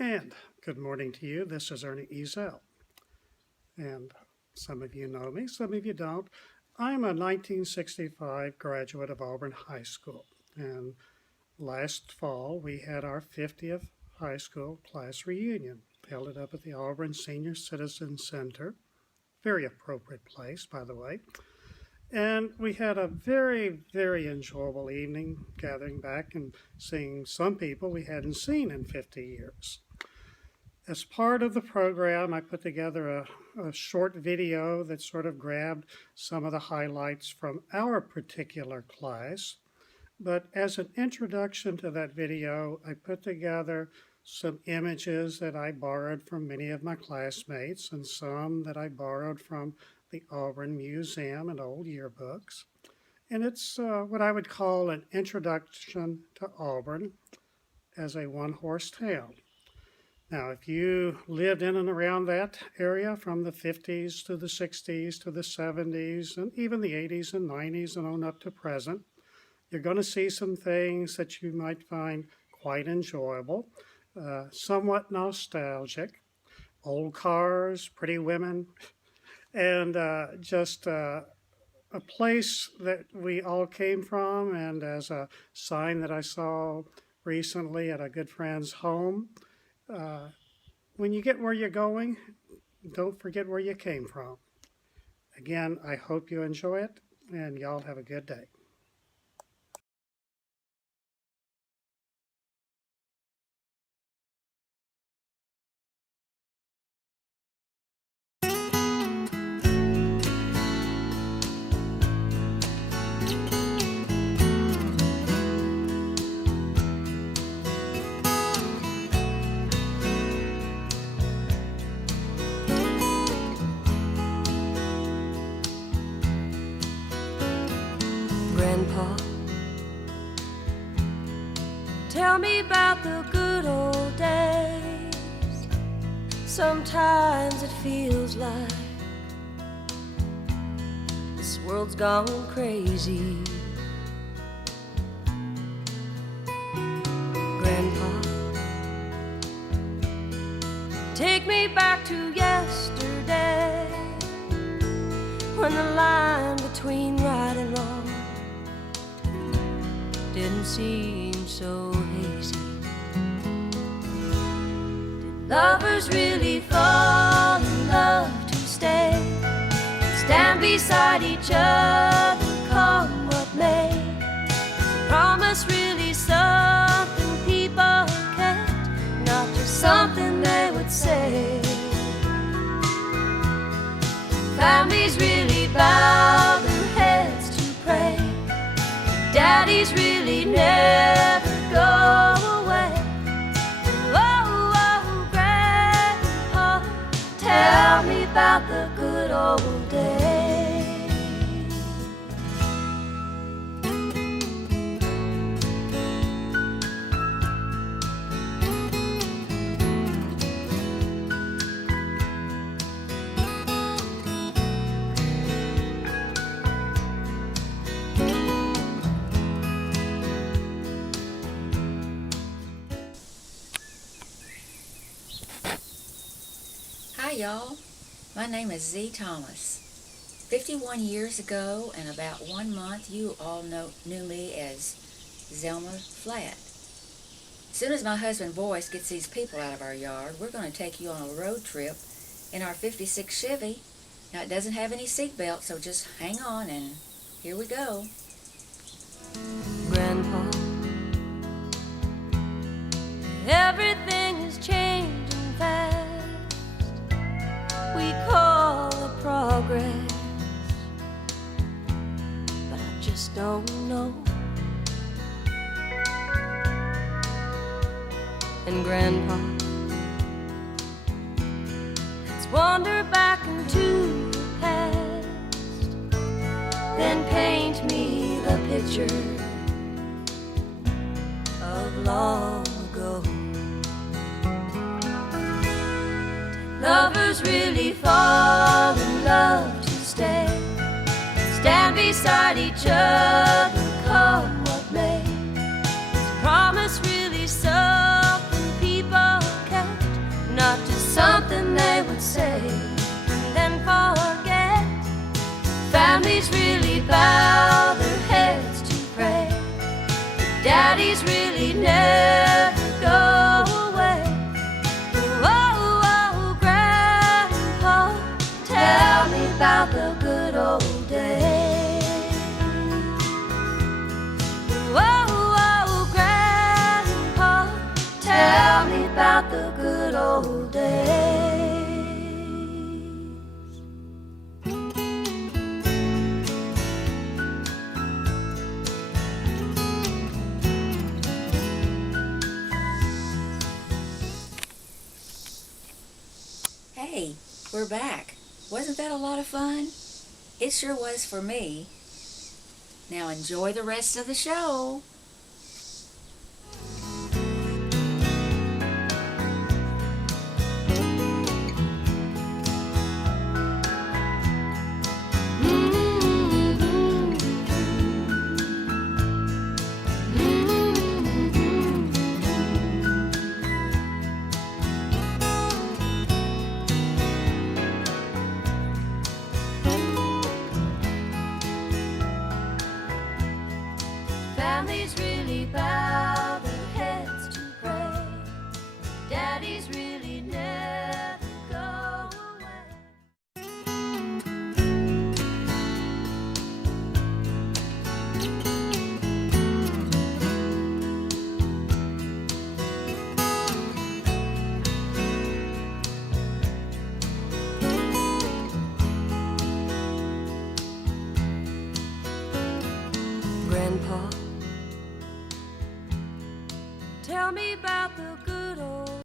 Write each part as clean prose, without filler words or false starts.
And good morning to you. This is Ernie Ezell. And some of you know me, some of you don't. I'm a 1965 graduate of Auburn High School. And last fall, we had our 50th high school class reunion. Held it up at the Auburn Senior Citizen Center. Very appropriate place, by the way. And we had a very, very enjoyable evening gathering back and seeing some people we hadn't seen in 50 years. As part of the program, I put together a short video that sort of grabbed some of the highlights from our particular class. But as an introduction to that video, I put together some images that I borrowed from many of my classmates and some that I borrowed from the Auburn Museum and old yearbooks. And it's what I would call an introduction to Auburn as a one-horse town. Now, if you lived in and around that area from the 50s to the 60s to the 70s and even the 80s and 90s and on up to present, you're going to see some things that you might find quite enjoyable, somewhat nostalgic, old cars, pretty women, and just a place that we all came from. And as a sign that I saw recently at a good friend's home, when you get where you're going, don't forget where you came from. Again, I hope you enjoy it, and y'all have a good day. Grandpa, tell me about the good old days. Sometimes it feels like this world's gone crazy. Grandpa, take me back to yesterday, when the line between right and wrong didn't seem so hazy. Did lovers really fall in love to stay and stand beside each other, come what may? Is a promise really something people kept, not just something they would say? Families really bow their heads to pray. Daddies really never go away. Oh, oh, Grandpa, tell me about the good old days. Hi y'all, my name is Z. Thomas. 51 years ago and about 1 month you all knew me as Zelma Flat. As soon as my husband Boyce gets these people out of our yard, we're going to take you on a road trip in our 56 Chevy. Now it doesn't have any seat belts, so just hang on and here we go. Grandpa, everything is changing fast. We call it progress, but I just don't know. And Grandpa, let's wander back into the past, then paint me the picture of long ago. Lovers really fall in love to stay, stand beside each other, come what may. Is a promise really something people can Hey, we're back. Wasn't that a lot of fun? It sure was for me. Now enjoy the rest of the show. Families really bow their heads to pray. Daddies really never go away. Grandpa, tell me about the good old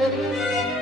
Thank you.